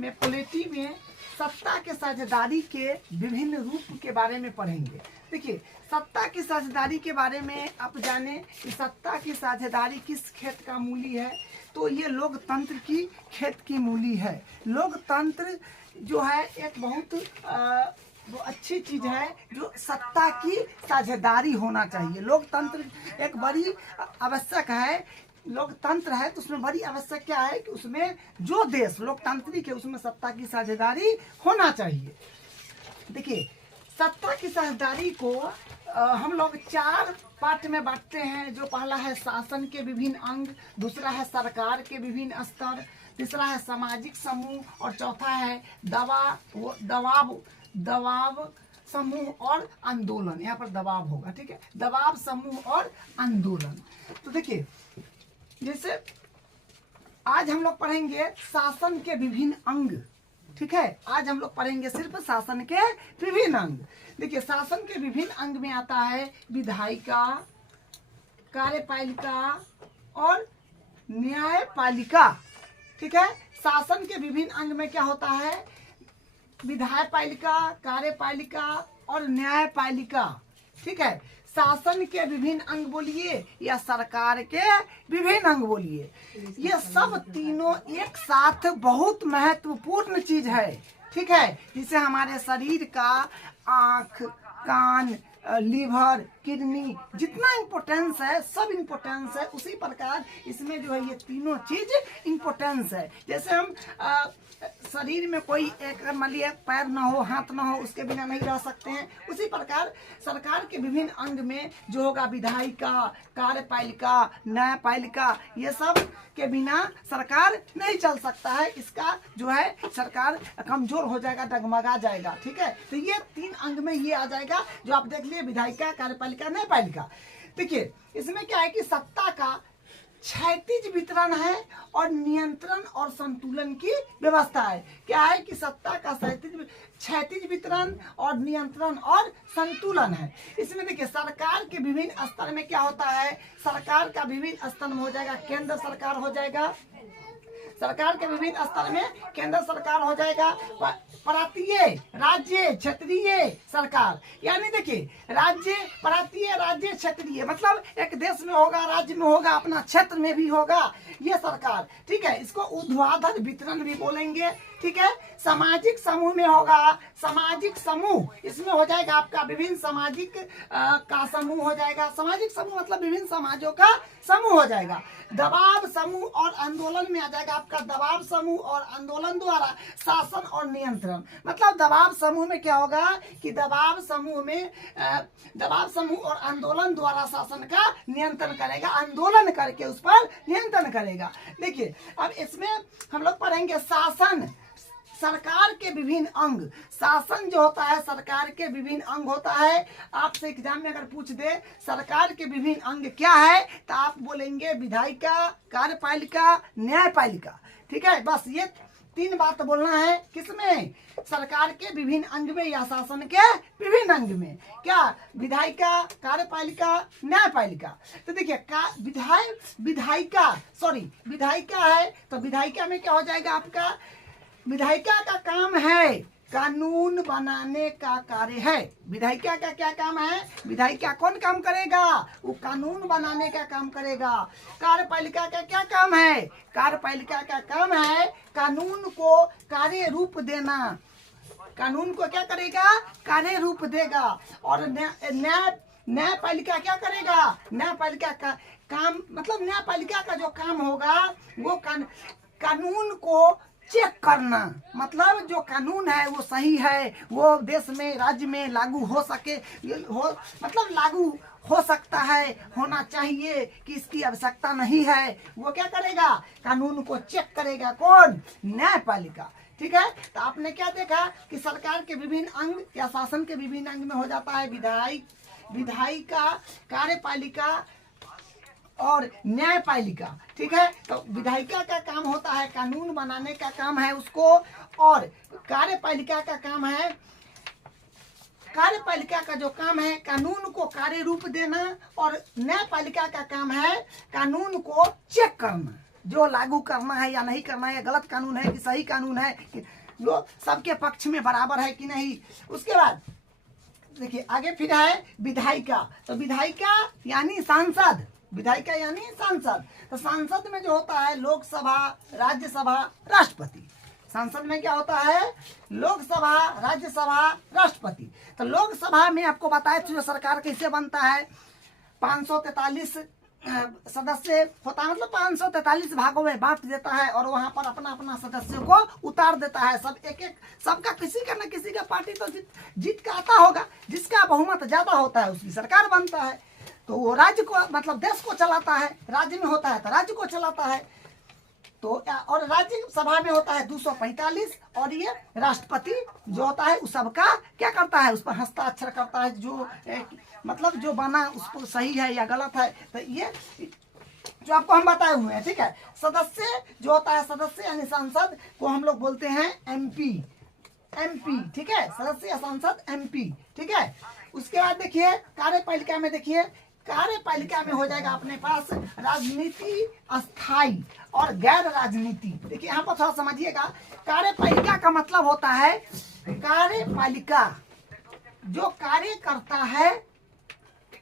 में पॉलिटी में सत्ता के साझेदारी के विभिन्न रूप के बारे में पढ़ेंगे। देखिए, सत्ता की साझेदारी के बारे में आप जाने कि सत्ता की साझेदारी किस खेत का मूली है, तो ये लोकतंत्र की खेत की मूली है। लोकतंत्र जो है एक बहुत वो अच्छी चीज है जो सत्ता की साझेदारी होना चाहिए। लोकतंत्र एक बड़ी आवश्यक है। लोकतंत्र है तो उसमें बड़ी आवश्यक क्या है कि उसमें जो देश लोकतांत्रिक है उसमें सत्ता की साझेदारी होना चाहिए। देखिए, सत्ता की साझेदारी को हम लोग 4 पार्ट में बांटते हैं। जो पहला है शासन के विभिन्न अंग, दूसरा है सरकार के विभिन्न स्तर, तीसरा है सामाजिक समूह और चौथा है दबाव समूह और आंदोलन। यहाँ पर दबाव होगा, ठीक है, दबाव समूह और आंदोलन। तो देखिए, जैसे आज हम लोग पढ़ेंगे शासन के विभिन्न अंग, ठीक है, आज हम लोग पढ़ेंगे सिर्फ शासन के विभिन्न अंग। देखिए, शासन के विभिन्न अंग में आता है विधायिका, कार्यपालिका और न्यायपालिका, ठीक है। शासन के विभिन्न अंग में क्या होता है, विधायपालिका, कार्यपालिका और न्यायपालिका, ठीक है। शासन के विभिन्न अंग बोलिए या सरकार के विभिन्न अंग बोलिए, ये सब तीनों एक साथ बहुत महत्वपूर्ण चीज है, ठीक है। जिसे हमारे शरीर का आँख, कान, लीवर, किडनी जितना इम्पोर्टेंस है, सब इम्पोर्टेंस है, उसी प्रकार इसमें जो है ये तीनों चीज इम्पोर्टेंस है। जैसे हम शरीर में कोई एक मान लिया पैर ना हो, हाथ ना हो, उसके बिना नहीं रह सकते हैं। उसी प्रकार सरकार के विभिन्न अंग में जो होगा विधायिका, कार्यपालिका, न्यायपालिका, ये सब के बिना सरकार नहीं चल सकता है। इसका जो है सरकार कमजोर हो जाएगा, डगमगा जाएगा, ठीक है। तो ये 3 अंग में ये आ जाएगा जो आप देख लिए, विधायिका, कार्यपालिका, न्यायपालिका। देखिए, इसमें क्या है कि सत्ता का क्षैतिज वितरण है और नियंत्रण और संतुलन की व्यवस्था है। क्या है कि सत्ता का क्षैतिज वितरण और नियंत्रण और संतुलन है। इसमें देखिए, सरकार के विभिन्न स्तर में क्या होता है, सरकार का विभिन्न स्तर में हो जाएगा केंद्र सरकार हो जाएगा, सरकार के विभिन्न स्तर में केंद्र सरकार हो जाएगा, प्रांतीय, राज्य, क्षेत्रीय सरकार। यानी देखिए, राज्य, प्रांतीय, राज्य, क्षेत्रीय, मतलब एक देश में होगा, राज्य में होगा, अपना क्षेत्र में भी होगा ये सरकार, ठीक है। इसको ऊर्ध्वाधर वितरण भी बोलेंगे, ठीक है। सामाजिक समूह में होगा, सामाजिक समूह, इसमें हो जाएगा आपका विभिन्न सामाजिक का समूह हो जाएगा। सामाजिक समूह मतलब विभिन्न समाजों का समूह हो जाएगा। दबाव समूह और आंदोलन में आ जाएगा आपका दबाव समूह और आंदोलन द्वारा शासन और नियंत्रण। मतलब दबाव समूह में क्या होगा कि दबाव समूह और आंदोलन द्वारा शासन का नियंत्रण करेगा, आंदोलन करके उस पर नियंत्रण करेगा। देखिए, अब इसमें हम लोग पढ़ेंगे शासन, सरकार के विभिन्न अंग। शासन जो होता है सरकार के विभिन्न अंग होता है। आपसे एग्जाम में अगर पूछ दे सरकार के विभिन्न अंग क्या है, तो आप बोलेंगे विधायिका, कार्यपालिका, न्यायपालिका, ठीक है। बस ये 3 बात बोलना है। किसमें, सरकार के विभिन्न अंग में या शासन के विभिन्न अंग में। क्या, विधायिका, कार्यपालिका, न्यायपालिका। तो देखिए, विधायिका है तो विधायिका में क्या हो जाएगा आपका, विधायिका का काम है कानून बनाने का कार्य है। विधायिका का क्या काम है, विधायिका कौन काम करेगा, वो कानून बनाने का काम करेगा। कार्यपालिका का क्या काम है, कार्यपालिका का काम है कानून को कार्य रूप देना, कानून को क्या करेगा, कार्य रूप देगा। और न्यायपालिका क्या करेगा, न्यायपालिका का काम मतलब न्यायपालिका का जो काम होगा वो कानून को चेक करना, मतलब जो कानून है वो सही है, वो देश में, राज्य में लागू हो सके, मतलब लागू हो सकता है, होना चाहिए कि इसकी आवश्यकता नहीं है, वो क्या करेगा, कानून को चेक करेगा। कौन, न्यायपालिका, ठीक है। तो आपने क्या देखा कि सरकार के विभिन्न अंग या शासन के विभिन्न अंग में हो जाता है विधायिका, कार्यपालिका और न्यायपालिका, ठीक है। तो विधायिका का काम होता है कानून बनाने का काम है उसको, और कार्यपालिका का काम है, कार्यपालिका का जो काम है कानून को कार्य रूप देना, और न्यायपालिका का काम है कानून को चेक करना, जो लागू करना है या नहीं करना है, गलत कानून है कि सही कानून है, कि जो सबके पक्ष में बराबर है कि नहीं। उसके बाद देखिए आगे फिर है विधायिका। तो विधायिका यानी सांसद, विधायिका यानी सांसद। तो सांसद में जो होता है लोकसभा, राज्यसभा, राष्ट्रपति। सांसद में क्या होता है? लोकसभा, राज्यसभा, राष्ट्रपति। तो लोकसभा में आपको बताया जो सरकार कैसे बनता है, 543 सदस्य होता है, मतलब 543 भागों में बांट देता है और वहां पर अपना अपना सदस्यों को उतार देता है। सब एक एक, सबका किसी का न किसी का पार्टी तो जीत का आता होगा। जिसका बहुमत ज्यादा होता है उसकी सरकार बनता है। तो वो राज्य को, मतलब देश को चलाता है। राज्य में होता है तो राज्य को चलाता है। तो और राज्यसभा में होता है 245 और ये राष्ट्रपति जो होता है उस सबका क्या करता है, उस पर हस्ताक्षर करता है। जो मतलब जो बना उस पर सही है या गलत है। तो ये जो आपको हम बताए हुए हैं, ठीक है। सदस्य जो होता है, सदस्य यानी सांसद को हम लोग बोलते हैं एमपी, एमपी, ठीक है। सदस्य या सांसद एमपी, ठीक है। उसके बाद देखिए कार्यपालिका में, देखिए कार्यपालिका में हो जाएगा अपने पास राजनीति, अस्थाई और गैर राजनीति। देखिए यहाँ पर थोड़ा समझिएगा। कार्यपालिका का मतलब होता है, कार्यपालिका जो कार्य करता है,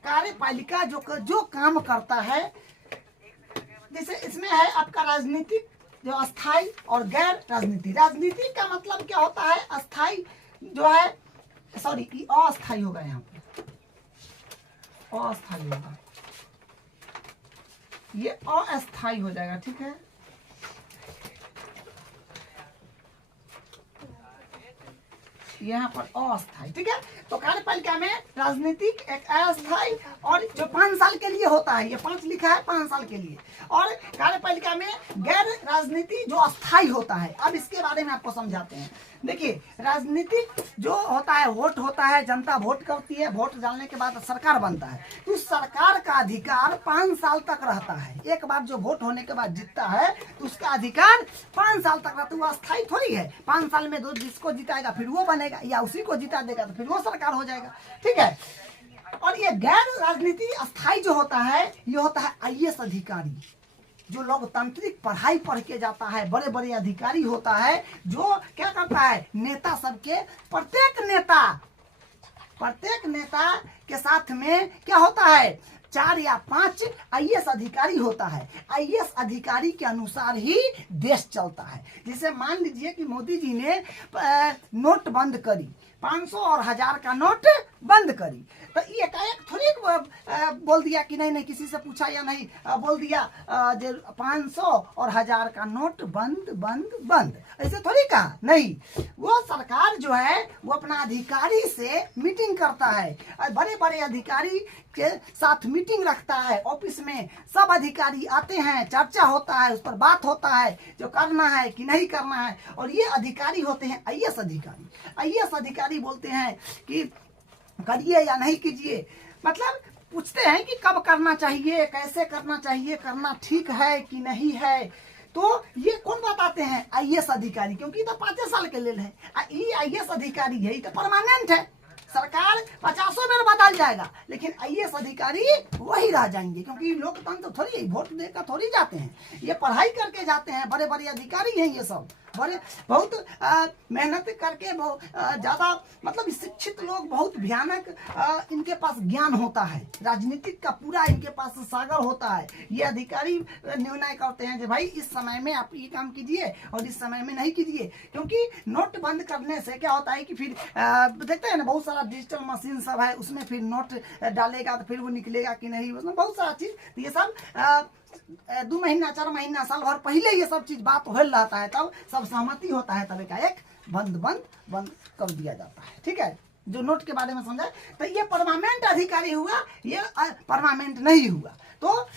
कार्यपालिका जो काम करता है। जैसे इसमें है आपका राजनीतिक, जो अस्थाई और गैर राजनीति। राजनीति का मतलब क्या होता है? अस्थाई जो है, सॉरी अस्थाई होगा, यहाँ पे अस्थाई होगा, ये अस्थाई हो जाएगा, ठीक है। यहाँ पर अस्थाई, ठीक है। तो कार्यपालिका में राजनीतिक, एक अस्थाई और जो 5 साल के लिए होता है, ये 5 लिखा है 5 साल के लिए। और कार्यपालिका में गैर राजनीति जो अस्थाई होता है। अब इसके बारे में आपको समझाते हैं। देखिए राजनीतिक जो होता है, वोट होता है, जनता वोट करती है, वोट डालने के बाद सरकार बनता है। तो सरकार का अधिकार 5 साल तक रहता है। एक बार जो वोट होने के बाद जीतता है तो उसका अधिकार 5 साल तक रहता है। वो अस्थाई थोड़ी है। 5 साल में जिसको जिताएगा फिर वो बनेगा, या उसी को जिता देगा तो फिर वो सरकार हो जाएगा, ठीक है। और ये गैर राजनीति अस्थाई जो होता है, ये होता है आईएएस अधिकारी, जो लोकतांत्रिक पढ़ाई पढ़ के जाता है, बड़े बड़े अधिकारी होता है, जो क्या करता है, नेता सबके, प्रत्येक नेता के साथ में क्या होता है, 4 या 5 आईएएस अधिकारी होता है। आईएएस अधिकारी के अनुसार ही देश चलता है। जैसे मान लीजिए कि मोदी जी ने नोट बंद करी, 500 और 1000 का नोट बंद करी, तो ये एकाएक थोड़ी बोल दिया कि नहीं, किसी से पूछा या नहीं, बोल दिया 500 और 1000 का नोट बंद बंद बंद, ऐसे थोड़ी कहा। नहीं, वो सरकार जो है वो अपना अधिकारी से मीटिंग करता है। बड़े बड़े अधिकारी के साथ मीटिंग रखता है। ऑफिस में सब अधिकारी आते हैं, चर्चा होता है, उस पर बात होता है, जो करना है कि नहीं करना है। और ये अधिकारी होते हैं आईएएस अधिकारी। आईएएस अधिकारी बोलते हैं कि करिए या नहीं कीजिए, मतलब पूछते हैं कि कब करना चाहिए, कैसे करना चाहिए, करना ठीक है कि नहीं है। तो ये कौन बताते हैं? आईएएस अधिकारी, क्योंकि तो 5 साल के लिए है। ये आईएएस अधिकारी है, ये तो परमानेंट है। सरकार 50 बार बदल जाएगा, लेकिन आईएएस अधिकारी वही रह जाएंगे, क्योंकि लोकतंत्र थोड़ी वोट देकर थोड़ी जाते हैं, ये पढ़ाई करके जाते हैं। बड़े बड़े अधिकारी हैं ये सब, बड़े बहुत मेहनत करके, बहुत ज़्यादा, मतलब शिक्षित लोग, बहुत भयानक इनके पास ज्ञान होता है। राजनीतिक का पूरा इनके पास सागर होता है। ये अधिकारी निर्णय करते हैं कि भाई इस समय में आप ये काम कीजिए और इस समय में नहीं कीजिए। क्योंकि नोट बंद करने से क्या होता है कि फिर देखते हैं ना, बहुत सारा डिजिटल मशीन सब है, उसमें फिर नोट डालेगा तो फिर वो निकलेगा कि नहीं, उसमें बहुत सारा चीज़। तो ये सब 2 महीना, 4 महीना, साल भर पहले ये सब चीज बात हो रहता है, तब सब सहमति होता है, तब एकाएक बंद कर दिया जाता है, ठीक है। जो नोट के बारे में समझा, तो ये परमानेंट अधिकारी हुआ, ये परमानेंट नहीं हुआ। तो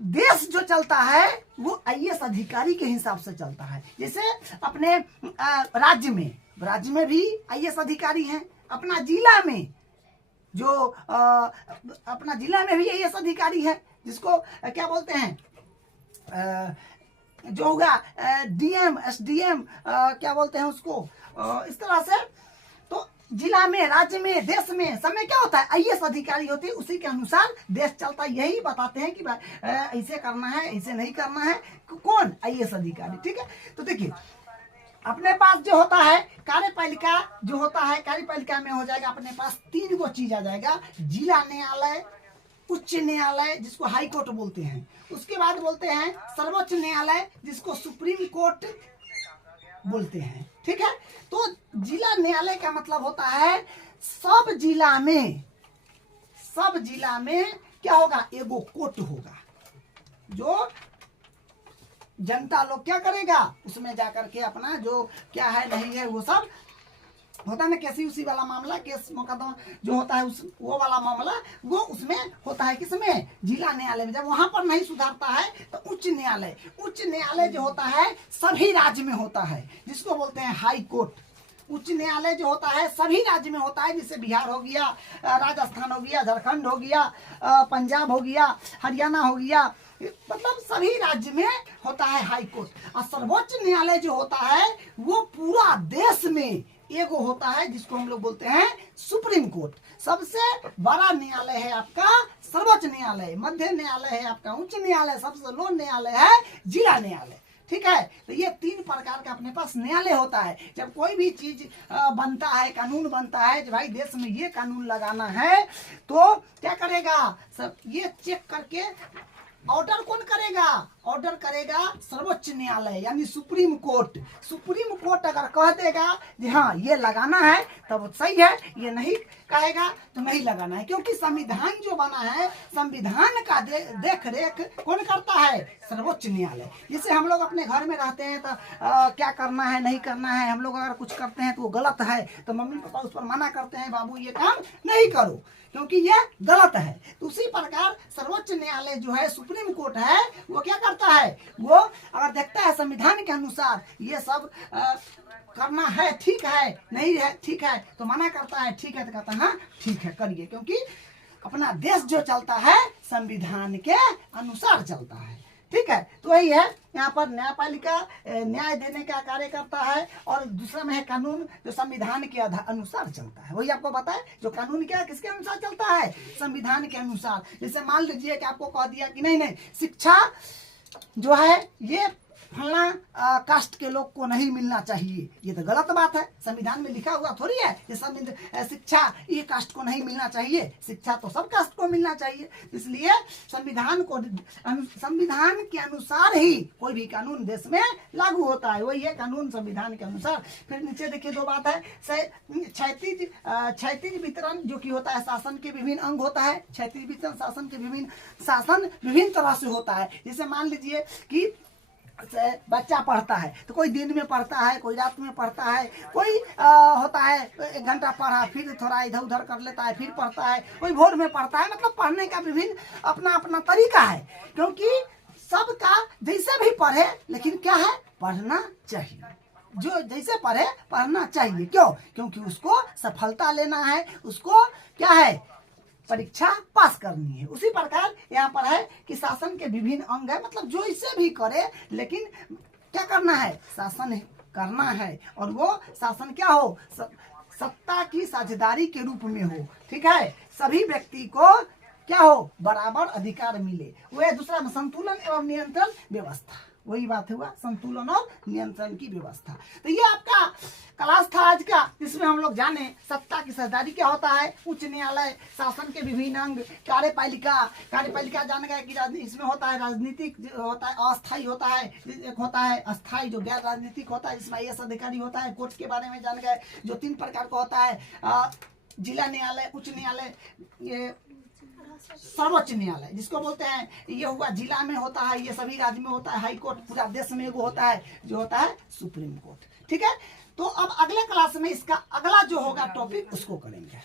देश जो चलता है वो आईएएस अधिकारी के हिसाब से चलता है। जैसे अपने राज्य में भी आईएएस अधिकारी हैं। अपना जिला में जो अपना जिला में भी आईएएस अधिकारी है, जिसको क्या बोलते हैं, जो होगा डीएम, एसडीएम, क्या बोलते हैं उसको, इस तरह से। तो जिला में, राज्य में, देश में, सब में क्या होता है, आईएएस अधिकारी होते हैं, उसी के अनुसार देश चलता है। यही बताते हैं कि ऐसे करना है, ऐसे नहीं करना है, कौन, आईएएस अधिकारी। ठीक है, तो देखिए अपने पास जो होता है कार्यपालिका जो होता है, कार्यपालिका में हो जाएगा अपने पास 3 गो चीज आ जाएगा, जिला न्यायालय, उच्च न्यायालय जिसको हाई कोर्ट बोलते हैं, उसके बाद बोलते हैं सर्वोच्च न्यायालय जिसको सुप्रीम कोर्ट बोलते हैं। ठीक है, तो जिला न्यायालय का मतलब होता है सब जिला में क्या होगा, एगो कोर्ट होगा, जो जनता लोग क्या करेगा, उसमें जाकर के अपना जो क्या है नहीं है वो सब होता है ना, कैसी उसी वाला मामला, केस मुकदमा जो होता है उस वो वाला मामला वो उसमें होता है, किसमें, जिला न्यायालय में। जब वहां पर नहीं सुधारता है तो उच्च न्यायालय जो होता है सभी राज्य में होता है, जिसको बोलते हैं हाई कोर्ट। उच्च न्यायालय जो होता है सभी राज्य में होता है, जैसे बिहार हो गया, राजस्थान हो गया, झारखंड हो गया, पंजाब हो गया, हरियाणा हो गया, मतलब सभी राज्य में होता है हाई कोर्ट। और सर्वोच्च न्यायालय जो होता है वो पूरा देश में एगो होता है, जिसको हम लोग बोलते हैं सुप्रीम कोर्ट। सबसे बड़ा न्यायालय है आपका सर्वोच्च न्यायालय, मध्य न्यायालय है आपका उच्च न्यायालय, सबसे लो न्यायालय है जिला न्यायालय। ठीक है, तो ये 3 प्रकार का अपने पास न्यायालय होता है। जब कोई भी चीज बनता है, कानून बनता है, जो भाई देश में ये कानून लगाना है, तो क्या करेगा, सब ये चेक करके ऑर्डर कौन करेगा, ऑर्डर करेगा सर्वोच्च न्यायालय यानी सुप्रीम कोर्ट। सुप्रीम कोर्ट अगर कह देगा कि हाँ ये लगाना है तब सही है, ये नहीं कहेगा तो नहीं लगाना है, क्योंकि संविधान जो बना है, संविधान का देख रेख कौन करता है, सर्वोच्च न्यायालय। जैसे हम लोग अपने घर में रहते हैं तो क्या करना है नहीं करना है, हम लोग अगर कुछ करते हैं तो वो गलत है तो मम्मी पापा उस पर मना करते हैं, बाबू ये काम नहीं करो क्योंकि ये गलत है। तो उसी प्रकार सर्वोच्च न्यायालय जो है सुप्रीम कोर्ट है, वो क्या करता है, वो अगर देखता है संविधान के अनुसार ये सब करना है, ठीक है, नहीं है ठीक है तो मना करता है, ठीक है तो कहता है हाँ ठीक है करिए, क्योंकि अपना देश जो चलता है संविधान के अनुसार चलता है। ठीक है, तो वही है, यहाँ पर न्यायपालिका न्याय देने का कार्य करता है, और दूसरा में है कानून जो संविधान के अनुसार चलता है। वही आपको पता है जो कानून क्या किसके अनुसार चलता है, संविधान के अनुसार। जैसे मान लीजिए कि आपको कह दिया कि नहीं शिक्षा जो है ये फला कास्ट के लोग को नहीं मिलना चाहिए, ये तो गलत बात है, संविधान में लिखा हुआ थोड़ी है ये शिक्षा ये कास्ट को नहीं मिलना चाहिए, शिक्षा तो सब कास्ट को मिलना चाहिए। इसलिए संविधान के अनुसार ही कोई भी कानून देश में लागू होता है, वही है कानून संविधान के अनुसार। फिर नीचे देखिए 2 बात है, क्षैतिज वितरण जो कि होता है शासन के विभिन्न अंग होता है। क्षैतिज वितरण शासन विभिन्न तरह से होता है। जैसे मान लीजिए कि बच्चा पढ़ता है तो कोई दिन में पढ़ता है, कोई रात में पढ़ता है, कोई होता है 1 घंटा पढ़ा फिर थोड़ा इधर उधर कर लेता है फिर पढ़ता है, कोई भोर में पढ़ता है। मतलब पढ़ने का विभिन्न अपना अपना तरीका है, क्योंकि सबका जैसे भी पढ़े लेकिन क्या है पढ़ना चाहिए, जो जैसे पढ़े पढ़ना चाहिए। क्यों, क्योंकि उसको सफलता लेना है, उसको क्या है परीक्षा पास करनी है। उसी प्रकार यहाँ पर है कि शासन के विभिन्न अंग है, मतलब जो इसे भी करे लेकिन क्या करना है, शासन करना है, और वो शासन क्या हो, सत्ता की साझेदारी के रूप में हो। ठीक है, सभी व्यक्ति को क्या हो, बराबर अधिकार मिले। वह दूसरा संतुलन एवं नियंत्रण व्यवस्था, वही बात हुआ संतुलन और नियंत्रण की व्यवस्था। तो ये आपका क्लास था आज का, जिसमें हम लोग जाने सत्ता की साझेदारी क्या होता है, उच्च न्यायालय, शासन के विभिन्न अंग, कार्यपालिका जान गए कि इसमें होता है राजनीतिक होता है, अस्थायी होता है, एक होता है अस्थायी जो गैर राजनीतिक होता है जिसमें आईएएस अधिकारी होता है। कोर्ट के बारे में जान गए जो 3 प्रकार का होता है, जिला न्यायालय, उच्च न्यायालय, ये सर्वोच्च न्यायालय जिसको बोलते हैं। ये हुआ जिला में होता है, ये सभी राज्य में होता है, हाई कोर्ट पूरा देश में एगो होता है जो होता है सुप्रीम कोर्ट। ठीक है, तो अब अगले क्लास में इसका अगला जो होगा टॉपिक उसको करेंगे।